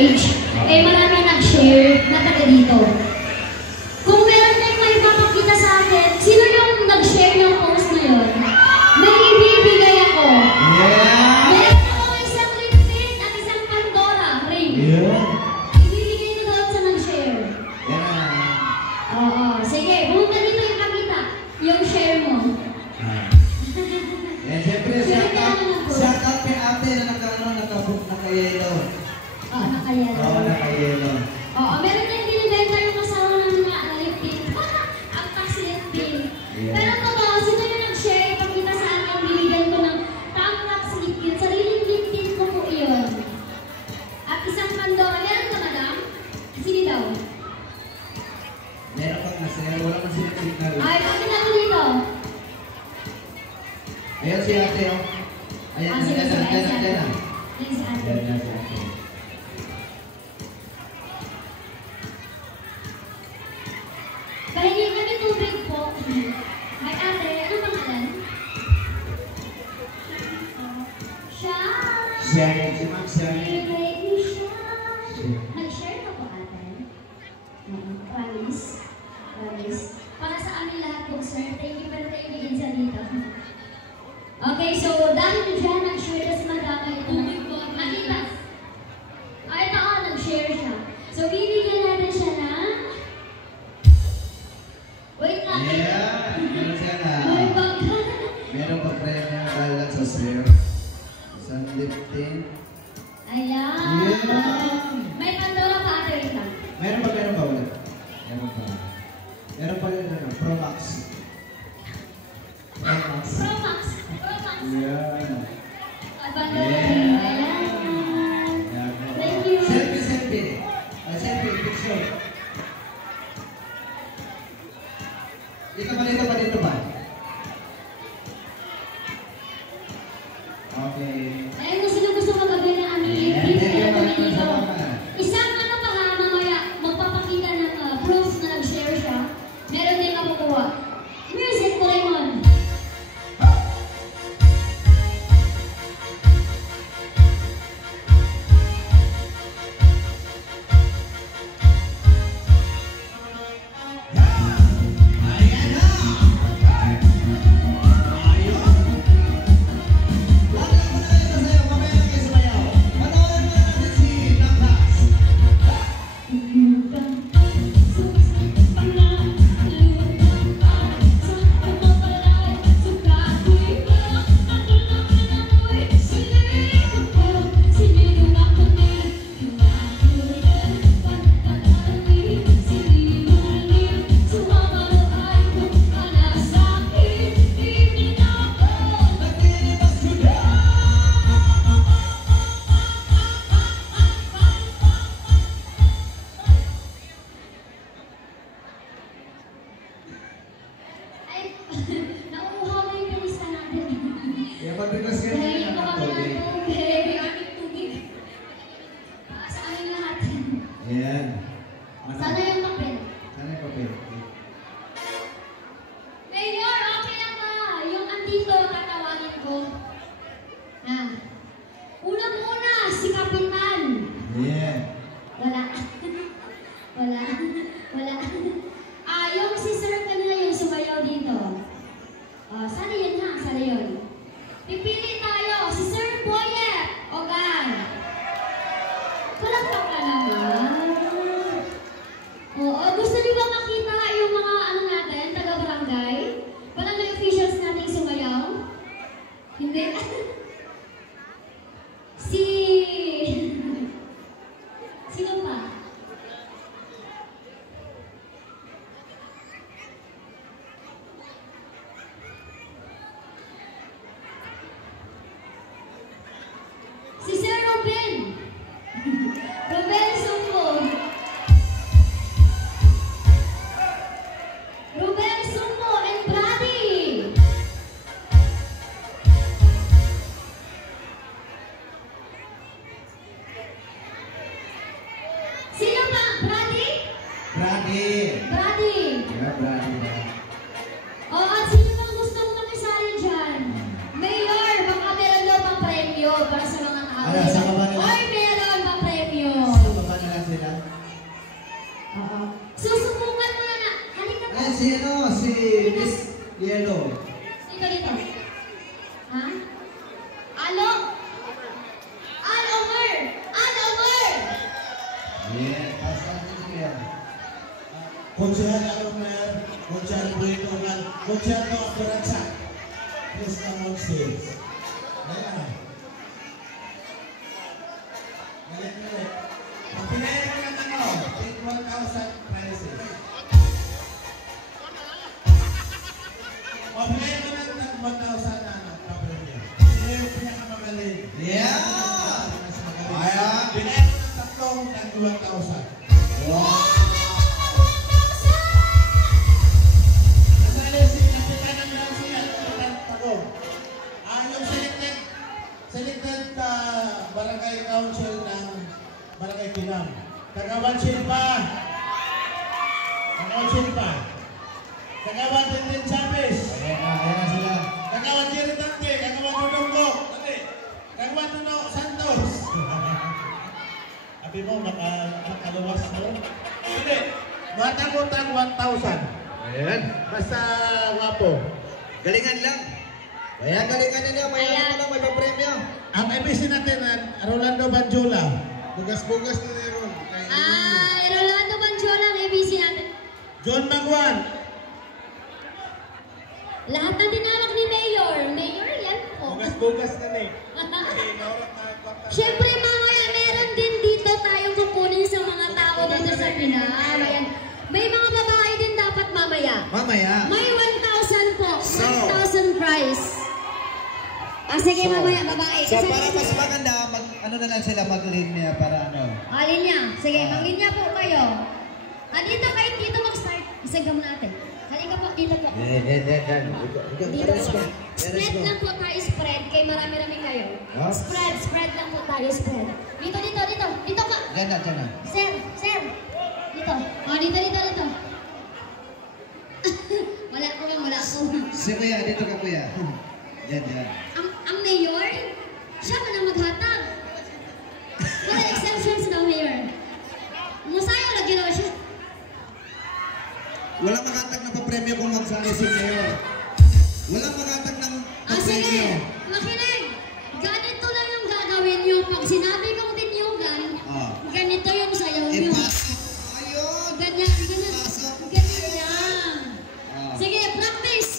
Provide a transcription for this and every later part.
page, eh marami nag-share na taga dito. Kung meron tayong may papakita sa akin, sino yung nag-share yung post na yun? May ibibigay ako. Yeah! Meron ako isang lipstick at isang Pandora ring. Yeah! Ibibigay ko doon sa nag-share. Yeah! Oo, sige. Bumunta dito yung kakita. Yung share mo. Yan, siyempre, shout out kay ate na naka-yellow. Oo, naka-yellow. Oo, naka-yellow. Oo, meron tayong binibenta yung kasama ng mga lip-tint. Ang tax lip-tint. Pero totoo, sino yung nag-share, ipakita sa akin, binigyan ko ng tax lip-tint. Sariling lip-tint ko po iyon. At isang Pandora. Meron ka, madam? Sino daw? Meron pa kasi, wala man sila signal. Ay, pakita ko dito. Ayan si ate, oh. Ayan, sige, sige, ayan, ayan. ayan. Ayan si ate. Ayan si ate. Pahingi kami tubig po. Ay, ate, ano pangalan? Siya. Sharon, si Ma'am Sharon. Nag-share ka po, ate? Promise. Promise. Para sa amin lahat po, sir. Thank you din sa dito. Okay, so dahil dyan, nag-share na si Madama ito. Nakita. Ito, nag-share siya. So, bibigyan natin siya na... Wait lang. Yeah, meron siya na. Meron pa premyo galat sa sir. Isang lip-tint. Ayan. Yeah. May Pandora pa, ate. Wait lang. Meron pa ulit. Meron pa. Meron pa yun, Pro Max. Pro Max. Pro Max. Pro Max. Yeah. Pandora. Yeah. Ayan. Yeah. Thank you. Selfie, selfie. Selfie, picture. Dito pa. Okay. Ayun, sino gusto magagay ng aming lip-tint? Kaya kami dito. Isang ano pa nga, mamaya, magpapakita ng proof na nag-share siya. Meron din makukuha. Music po, Raymond. Nakukuha mo yung pinista natin. Yeah, pag-request ka Dahil na ito ng kami tubig. ng tubig. Aming tubig. Sa amin lahat. Ayan. Sana yung papel. Sana yung papel. Mayor, okay lang ba? Yung andito, tatawagin ko. Unang-una, si Kapitan. Yeah. Wala. Wala. Yung si Sir kanina yung sumayaw dito. Sana yun ha, sana yun. Pipili tayo, si Sir Boyet. Ogan. Palagpak ka naman. Oo, gusto niyo ba makita yung mga ano natin, taga-barangay? Barangay officials natin sumayaw? Hindi. Sino pa? Si Sir Ruben. Ruben Sumpo. Ruben Sumpo and Brady. Sino pa? Brady? Brady. Brady. Yeah, Brady. At sino pang gusto mo makisali dyan? Mayor, baka meron daw pang premyo para sa mga tao. Ano, saan ka ba nila? Oy, meron pang premyo. Saan Yeah, pasahan mo siya. Konsehal Alumer, Konsehal Buhitungan, Konsehal Aperansa. Please come on stage. Ayan. Galit. Pagpinayin mo ng ano, take 1,000 prizes. Pagpinayin mo ng 1,000 na ano, pag-review. Sino yung pinakamagaling? Yeah! Ayan. Pinayin mo ng tatlong ng 1,000. Wow! Selected barangay council ng Barangay Kinam. Tagawansin pa. Tagawan Tintin Chapis. Ayan sila. Tagawan Jiritante. Tagawan Dudonggo. Tagawan Nuno Santos. Sabi mo, makaluwas mo? Hindi. Matang-utang 1,000. Ayan. Basta wapo. Galingan lang. Kaya galingan ninyo, mayroon mo lang, may papremyo. Ang ABC natin, Rolando Banjola. Bugas-bugas na rin. Rolando Banjola ang ABC natin. John Magwan. Lahat ng tinawag ni Mayor. Mayor, yan po. Bugas-bugas na rin. Siyempre, mamaya meron din dito tayong kukunin sa mga tao dito sa Pinay. Ayan. May mga babae din dapat mamaya. Mamaya. May 1,000 po. 1,000 prize. Sige, mamaya, babae. So, para mas maganda, ano na lang sila mag-linya para ano? Linya. Sige, mag-linya po kayo. Dito kayo, dito mag-start. Isagam natin. Halika po, dito po. Dito po. Spread lang po tayo, spread. Kaya marami-rami kayo. Spread lang po tayo, spread. Dito. Dito po. Diyan na. Sir. Dito. Dito. Wala ko. Si Kuya, dito ka Kuya. Yan. Ang mayor, siya man ang maghatag. Wala exemptions daw, mayor. Musayo, lagi daw siya. Walang makatag na papremyo kung magsali si Mayor. Walang makatag ng Sige, papremyo. makinig. Ganito lang yung gagawin nyo. Pag sinabi kong tinyugan, ganito yung sayaw nyo. Ipasok. Ayun. Ganyan lang. Sige, practice.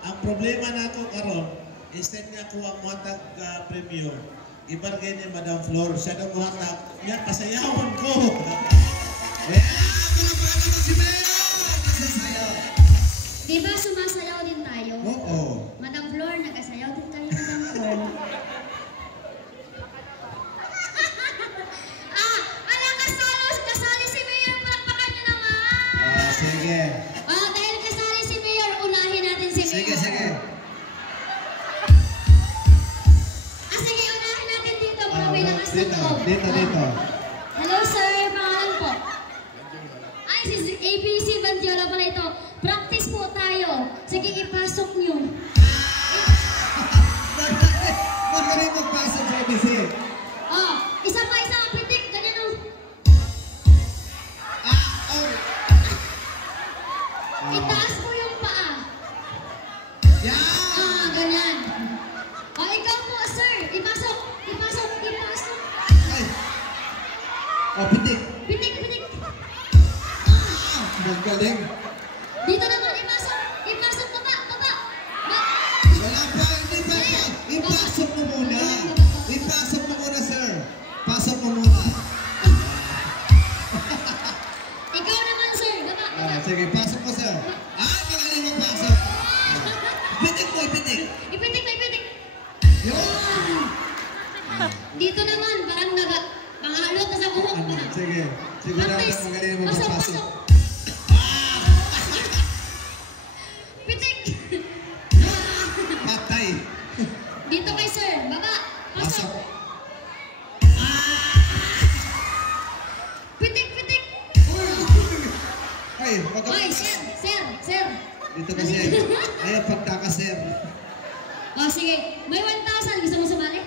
Ang problema nato karon, instead nga kuha mo hatag premyo, ibargay ni Madam Flor, siya daw mo hatag, yan, pasayawan ko. Si Mayor! Nagsasayaw. Diba sumasayaw din tayo? Oo. Madam Flor, nagkasayaw din tayo, Madam Flor. Kasali si Mayor, palakpakan nyo naman. Sige. Dahil kasali si Mayor, unahin natin si Mayor. Sige. Sige, unahin natin dito para may lakas na loob. Dito. Hello, sir. Pangalan po. Si ABC Bandiola pala ito. Practice po tayo. Sige, ipasok nyo. Magaling magpasok sa ABC. Isa pa, pitik. Ganyan o. Itaas mo yung paa. Yan! Ganyan. Ikaw po, sir. Ipasok. Ay! Pitik. Pitik. Magaling. Dito naman, ipasok. Baba. Wala pa, hindi pa. Ipasok mo muna. Sir. Pasok mo muna. Ikaw naman, sir. Baba. Sige, pasok mo, sir. Magaling magpasok. Ipitik. Ipitik. Yun! Dito naman, parang pangalot na sa buhok. Sige. Siguro Practice. magaling mo magpasok. Pasok. Pitik. Patay. Dito kay sir. Baba. Pasok. Pitik. Ay, Oy, sir. Dito kasi. Ayaw pagkaka-sir. Sige. May 1,000. Gusto mo sumali?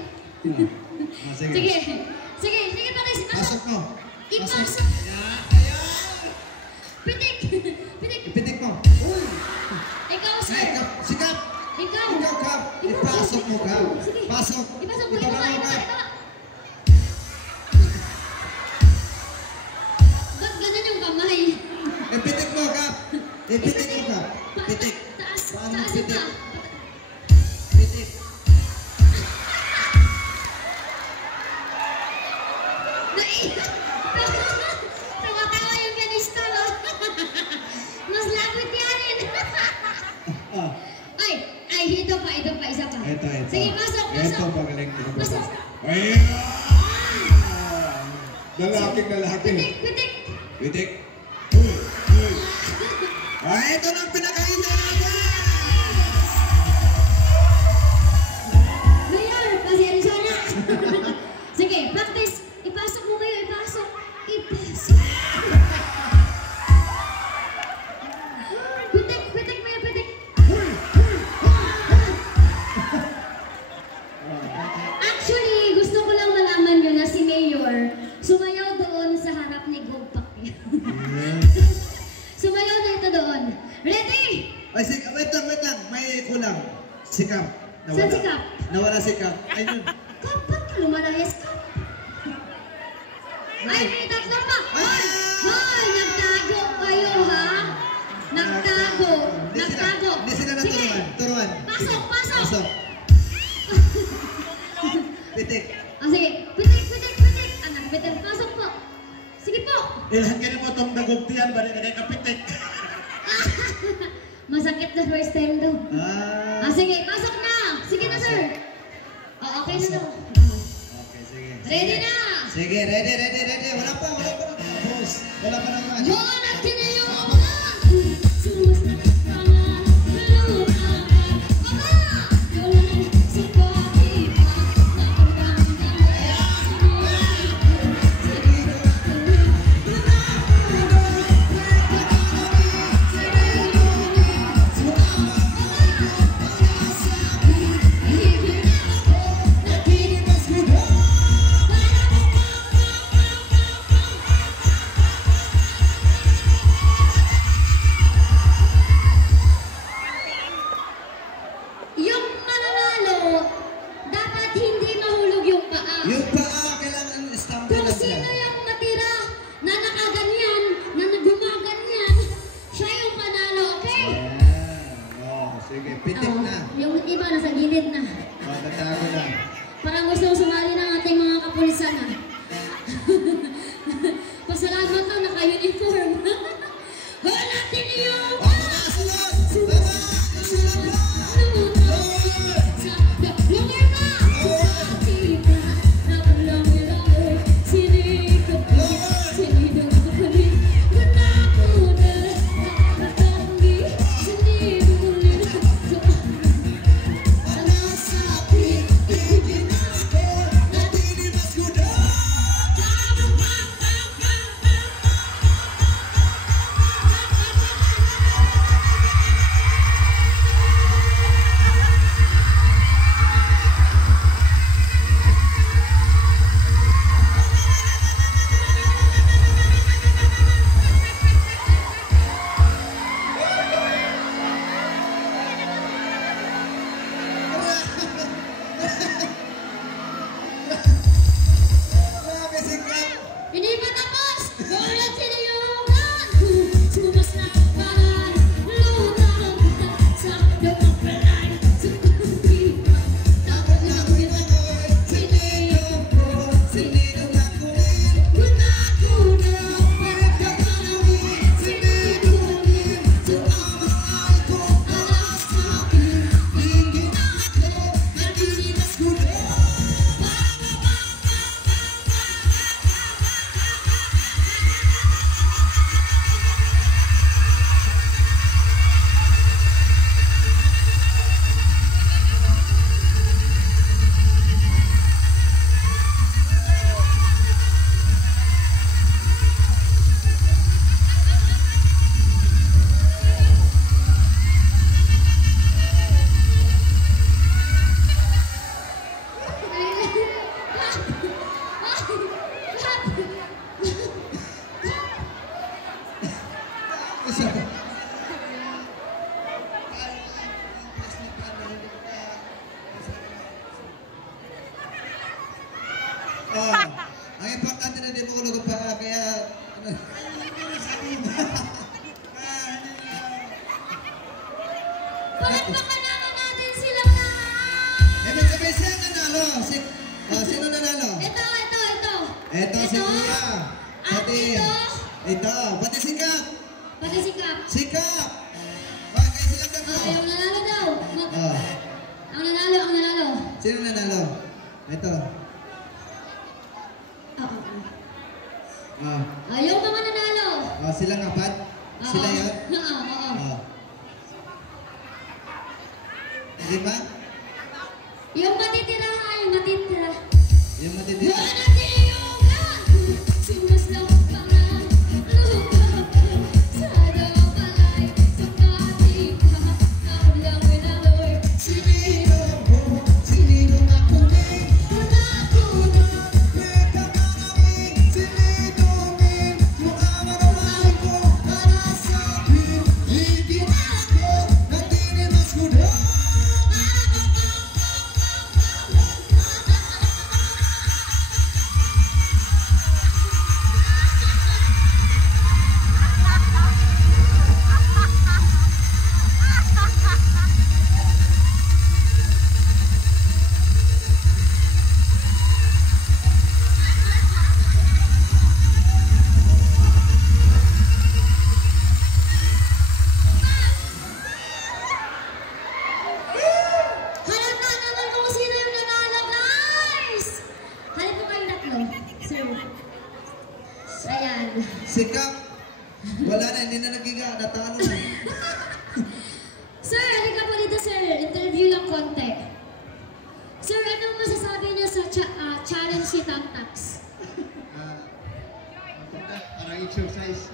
Sige. Sige, Paris. Pasok mo. Ipasok. Pitik. Ipitik mo. Ikaw, sir. Sikap. Ikaw. Kap. Ipasok mo, Kap. Sige. Pasok. Ipasok mo. Ibaba Ibaba. mo, Kap. Pitik mo ka. Pitik. Taas, Paano taas pitik? ka. Pitik. Tawa-tawa yung pianista, no? Mas lapit yanin. Ay, ito pa, isa pa. Ito. Sige, pasok. Ito pagaling. Pasok. Ayan! Lalaki. Pitik. Pitik. Ito na ang pinakahindahan! Mayor, pasensya na. Sige, practice. Ipasok mo kayo, ipasok. Pitik, Mayor, pitik. Actually, gusto ko lang malaman nyo na si Mayor sumayaw doon sa harap ni Gogpak. Sumayaw na ito doon. Ready? Ay, wait lang. May kulang. Sikap. Saan sikap? Nawala sikap. Ayun. Kapat ka lumalayas ka. Ay, may tatlo pa. Hoy, nagtago kayo, ha? Nagtago. Hindi sila na turuan. Pasok. Pitik. Sige. Pitik. Anak, pitik. Pasok po. Sige po. Ilhan ka mo itong nagugtiyan, ba na kapitik? Masakit na first time daw. Sige, pasok na. Sige na, sir. Okay na daw. Okay, sige. Ready na. Sige, ready. Wala pa. Boss, wala pa naman. Yun, at kinayong sumasakit ka na. Yung mananalo, dapat hindi mahulog yung paa. Yung paa, kailangan stamp Kung lang sino siya. yung matira na nakaganyan, na nagumaganyan, siya yung panalo, okay? Sige, pitik na. Yung iba nasa gilid na. Tatago na. Parang gusto sumali ng ating mga kapulisan na. Pasalamat na naka-uniform. Halatin niyo! Hindi pa tapos! Halatin niyo! Sumas na kanan, lutang kita sa damang palay. Takot lang kita, siniyong ko, sinidong akuin. Gunago na, pagkakalawin, sinidungin. Sa amay ko, alas akin, hindi na ako, naginilas ko na. Ang importante na di mo kulog pa kaya Eto si Ito. Kuya. At Pati. ito. Ito. Pati si Kap. Pati si Kap. Si Kap. Bakit kayo silang tatlo? Yung nanalo daw. Oh. Ang nanalo. Sino nanalo? Ito. Oo. Oh. Yung mga nanalo. Oh, silang apat? Sila yun? Oo. Oh. Di ba? Yung matitira ha, yung matitira. Yung matitira. Wala natin yung sumaslang pa nga. Luka sa daw palay. Sa pati ka. Naulang winaloy. Sinino mo? Sinino ako din? Wala ko na. May kakamaming sinidungin. Kung ang arawan ko para sa'kin. Hindi na ako natinimas ko na. Halata naman kung sino yung nanalo, guys! Halip po kayong tatlo. Sir. Ayan. Si Kap. Wala na, hindi na nagiga. Natalo na. Sir, halika po dito, sir. Interview lang konti. Sir, anong masasabi niyo sa challenge ni Tamtax? Parang exercise.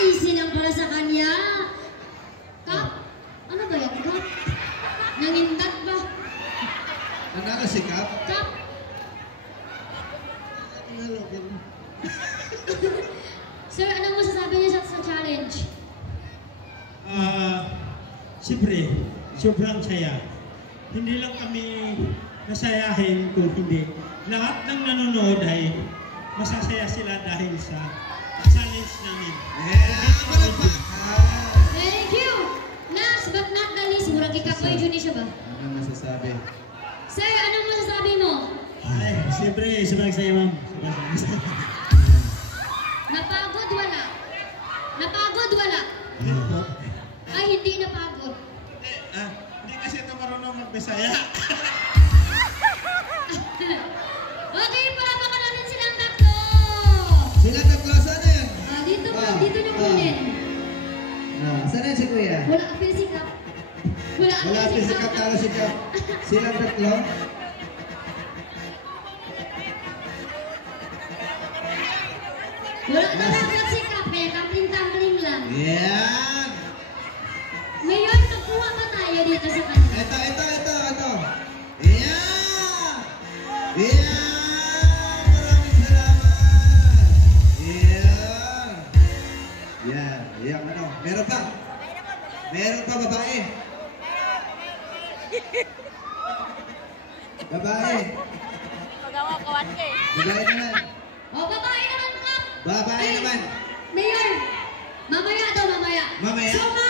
Easy lang para sa kanya. Kap? Ano ba yan, Kap? Nangindat ba? Nanalo si Kap. Kap? Sir, anong masasabi niyo sa challenge? Siyempre, sobrang saya. Hindi lang kami nasayahin kung hindi. Lahat ng nanonood ay masasaya sila dahil sa challenge namin. Yeah! Palakpakan! Thank you! Last but not the least, murag ikapoy dyan siya ba? Ano masasabi? Sir, anong masasabi mo? Ay, siyempre, sobrang saya, ma'am. Sobrang saya. Napagod, wala. Napagod, wala. Ay, hindi napagod. Hindi kasi ito marunong mag-Bisaya. Okay, palamakan natin silang tatlo. Sila tatlo, saan na yan? Dito po, dito niyo kunin. Saan na yan si Kuya? Wala apil si Kap. Wala Wala apil si Kap, talo si Kap. Sila tatlo? Wala napagod si Kap, kaya kapling-kapling lang. Yan! Ngayon, magkuha pa tayo dito sa kanya. Ito. Yan! Yan! Maraming salamat! Yan! Yan. Yan, ano? Meron pa? Meron pa, babae? Babae? Pagawa kawan ka eh. Babae naman. Babae naman, Kap. Babae naman. Mayor, mamaya daw, mamaya. Mamaya? So,